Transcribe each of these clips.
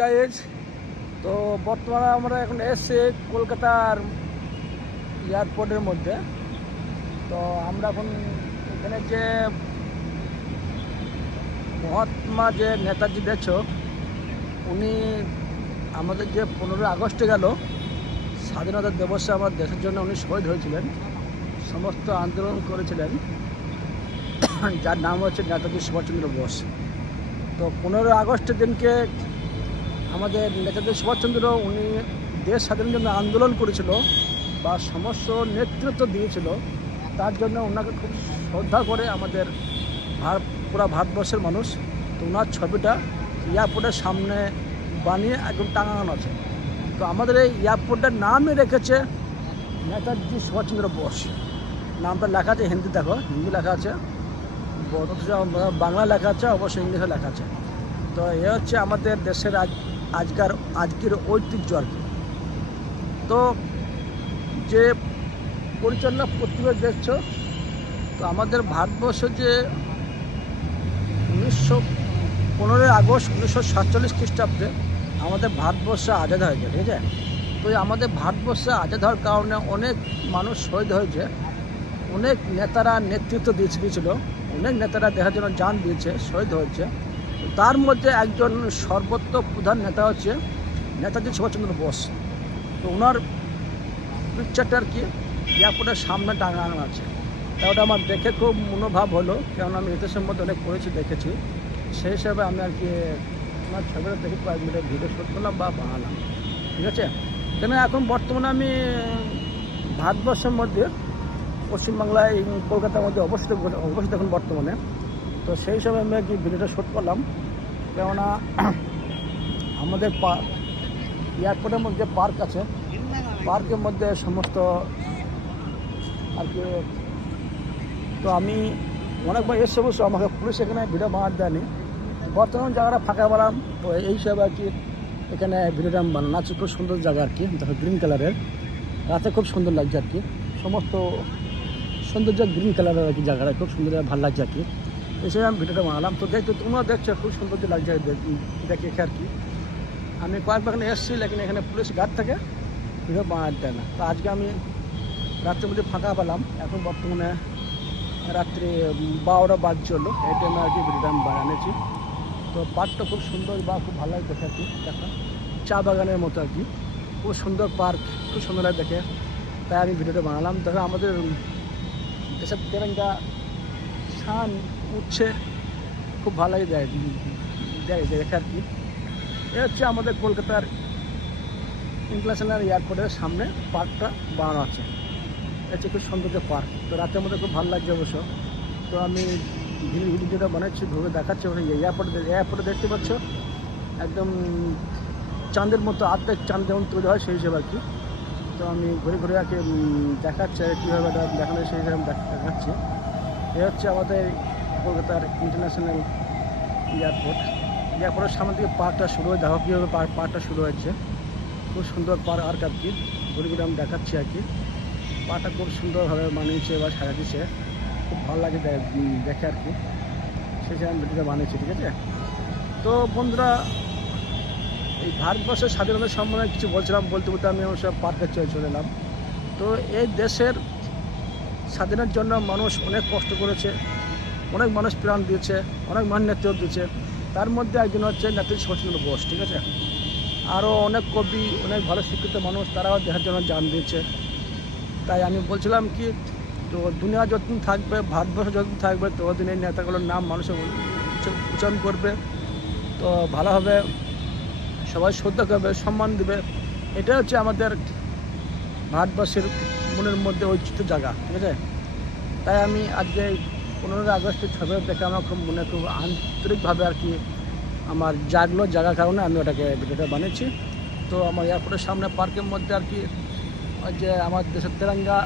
Guys, তো বর্তমানে আমরা এখন এসছি কলকাতার এয়ারপোর্টের মধ্যে। তো আমরা এখন এখানে যে মহাত্মা যে নেতাজি দেখছো, উনি আমাদের যে 15 আগস্টে গেল স্বাধীনতা দিবসে আমার দেশের জন্য উনি শহীদ হয়েছিলেন, সমস্ত আন্দোলন করেছিলেন, যার নাম হচ্ছে নেতাজি সুভাষচন্দ্র বোস। তো 15 আগস্টের দিনকে আমাদের নেতাজি সুভাষচন্দ্র উনি দেশ স্বাধীনের জন্য আন্দোলন করেছিল বা সমস্ত নেতৃত্ব দিয়েছিল, তার জন্য ওনাকে খুব শ্রদ্ধা করে আমাদের পুরো ভারতবর্ষের মানুষ। তো ওনার ছবিটা এয়ারপোর্টের সামনে বানিয়ে একদম টাঙানো আছে। তো আমাদের এই এয়ারপোর্টের নামই রেখেছে নেতাজি সুভাষচন্দ্র বোস। নামটা লেখা আছে হিন্দি, দেখো হিন্দি লেখা আছে, বাংলা লেখা আছে, অবশ্যই ইংলিশে লেখা আছে। তো এ হচ্ছে আমাদের দেশের আজকের ঐতিহ্য আর কি। তো যে পরিচালনা পত্রিকা দেখছো, তো আমাদের ভারতবর্ষ যে 15 আগস্ট 1947 খ্রিস্টাব্দে আমাদের ভারতবর্ষ আজাদ হয়েছে, ঠিক আছে। তো আমাদের ভারতবর্ষে আজাদ হওয়ার কারণে অনেক মানুষ শহীদ হয়েছে, অনেক নেতারা নেতৃত্ব দিয়েছিল, অনেক নেতারা দেখার জন্য জান দিয়েছে, শহীদ হয়েছে। তার মধ্যে একজন সর্বোচ্চ প্রধান নেতা হচ্ছে নেতাজি সুভাষচন্দ্র বোস। তো ওনার পিকচারটা আর কি এয়ারপোর্টের সামনে টাঙানো আছে। তা ওটা আমার দেখে খুব মনোভাব হলো, কারণ আমি ইতিহাসের মধ্যে অনেক পড়েছি, দেখেছি। সেই হিসাবে আমি আর কি ওনার ছবিটা দেখে কয়েক মিনিটের ভিডিও শ্যুট করলাম বা বানালাম, ঠিক আছে। কেন এখন বর্তমানে আমি ভারতবর্ষের মধ্যে পশ্চিমবাংলায় কলকাতার মধ্যে অবস্থিত এখন বর্তমানে। তো সেই হিসাবে আমি আর কি ভিডিওটা শ্যুট করলাম, কেননা আমাদের এয়ারপোর্টের মধ্যে পার্ক আছে, পার্কের মধ্যে সমস্ত আর কি। তো আমি অনেকবার এসে অবশ্য আমাকে পুলিশ এখানে ভিডিও বানাতে দেয়নি, বর্তমান জায়গাটা ফাঁকা বানালাম। তো এই হিসাবে আর কি এখানে ভিডিওটা বানানো আছে। খুব সুন্দর জায়গা আর কি, দেখো গ্রিন কালারের, রাতে খুব সুন্দর লাগছে আর কি, সমস্ত সৌন্দর্য গ্রিন কালারের আর কি, জায়গাটা খুব সুন্দর, ভালো লাগছে আর কি। এসে আমি ভিডিওটা বানালাম। তো তোমরা দেখছো খুব সৌন্দর্য লাগছে দেখে আর কি। আমি কয়েকবার এখানে এসেছি, লেকিন এখানে পুলিশ গার্ড থাকে, ভিডিও বানাতে দেয় না। তো আজকে আমি রাত্রের মধ্যে ফাঁকা পেলাম, এখন বর্তমানে রাত্রি 12টা বাজছিল, এই টাইমে আর কি ভিডিওটা আমি বানিয়েছি। তো পার্কটা খুব সুন্দর বা খুব ভালো লাগে দেখে আর কি, দেখো চা বাগানের মতো আর কি, খুব সুন্দর পার্ক, খুব সুন্দর লাগে দেখে, তাই আমি ভিডিওটা বানালাম। দেখো আমাদের দেশের তেরঙ্গা শান উঠছে, খুব ভালো লাগে দেখে আর কি। এ হচ্ছে আমাদের কলকাতার ইন্টারন্যাশনাল এয়ারপোর্টের সামনে পার্কটা বানানো আছে, হচ্ছে খুব সৌন্দর্য পার্ক। তো রাতের মধ্যে খুব ভালো লাগছে অবশ্য। তো আমি ভিডিওটা বানাচ্ছি, ঘুরে দেখাচ্ছি। এয়ারপোর্টে দেখতে পাচ্ছ একদম চাঁদের মতো, আর্ধেক চাঁদ যেমন তৈরি হয় সেই হিসেবে আর কি। তো আমি ঘুরে ঘুরে আর কি দেখাচ্ছি কীভাবে দেখানো, সেই হিসেবে দেখাচ্ছি। এ হচ্ছে আমাদের কলকাতার ইন্টারন্যাশনাল এয়ারপোর্টের সামনে থেকে পার্কটা শুরু হয়ে, দেখো কীভাবে পার্কটা শুরু হয়েছে, খুব সুন্দর পার্ক আর কি। ঘুরে ঘুরে আমি দেখাচ্ছি আর কি, পার্কটা খুব সুন্দরভাবে বানিয়েছে বা সাজা দিচ্ছে, খুব ভালো লাগে দেখে আর কি। সেখানে আমি ভিডিওটা বানিয়েছি, ঠিক আছে। তো বন্ধুরা, এই ভারতবর্ষের স্বাধীনতার সম্বন্ধে কিছু বলছিলাম, বলতে বলতে আমি সব পার্কে চলে এলাম। তো এই দেশের স্বাধীনের জন্য মানুষ অনেক কষ্ট করেছে, অনেক মানুষ প্রাণ দিয়েছে, অনেক মানুষ নেতৃত্ব দিয়েছে। তার মধ্যে একজন হচ্ছে নেতাজি সুভাষচন্দ্র বোস, ঠিক আছে। আরও অনেক কবি, অনেক ভালো শিক্ষিত মানুষ, তারাও দেশের জন্য জান দিয়েছে। তাই আমি বলছিলাম কি, তো দুনিয়া যতদিন থাকবে, ভারতবর্ষ যতদিন থাকবে, ততদিন এই নেতাগুলোর নাম মানুষের উচ্চারণ করবে, তো ভালোভাবে সবাই শ্রদ্ধা করবে, সম্মান দেবে। এটা হচ্ছে আমাদের ভারতবর্ষের মনের মধ্যে ঐতিহ্য জায়গা, ঠিক আছে। তাই আমি আজকে 15 আগস্টের ছবি দেখে আমার খুব মনে খুব আন্তরিকভাবে আর কি আমার জাগলো, জাগার কারণে আমি ওটাকে ভিডিওটা বানিয়েছি। তো আমার এয়ারপোর্টের সামনে পার্কের মধ্যে আর কি ওই যে আমার দেশের তেরঙ্গা,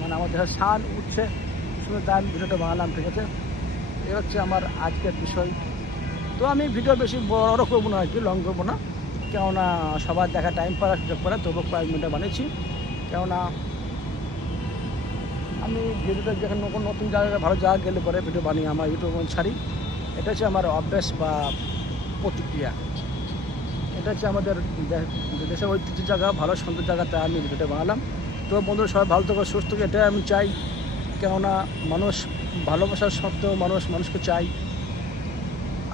মানে আমার দেশের শান উঠছে, শুনে তাই আমি ভিডিওটা বানালাম, ঠিক আছে। এ হচ্ছে আমার আজকের বিষয়। তো আমি ভিডিও বেশি বড় করবো না আর কি, লং করবো না, কেননা সবার দেখা টাইম পাওয়ার সুযোগ করে, তবু কয়েক মিনিটে বানিয়েছি। কেননা আমি ভিডিওটা যেখানে নতুন জায়গায় ভালো জায়গা গেলে পরে ভিডিও বানিয়ে আমার ইউটিউবে ছাড়ি। এটা হচ্ছে আমার অভ্যাস বা প্রতিক্রিয়া। এটা হচ্ছে আমাদের দেশের ঐতিহ্য জায়গা, ভালো সুন্দর জায়গা, তাই আমি ভিডিওটা বানালাম। তো বন্ধুরা সবাই ভালো থাকো, সুস্থ থাকো, এটাই আমি চাই। কেননা মানুষ ভালোবাসার সত্ত্বেও মানুষকে চাই,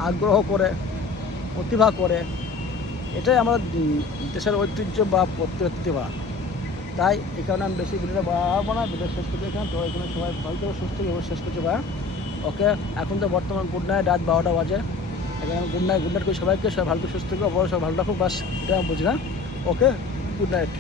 আগ্রহ করে, প্রতিভা করে, এটাই আমার দেশের ঐতিহ্য বা প্রতিভা। তাই এই কারণে আমি বেশি ভিডিওটা বাড়াবো না, ভিডিও শেষ করছি এখানে। তো এখানে সবাই ভালো থাকো, সুস্থ থাকো, শেষ করছি ভাই। ওকে, এখন তো বর্তমান গুড নাইট, রাত 12টা বাজে। এখানে গুড নাইট করি সবাইকে, সবাই ভালো থাকো, সুস্থ থাকো, অবশ্যই সবাই ভালো রাখো, বাস এটা আমি বুঝি না। ওকে, গুড নাইট।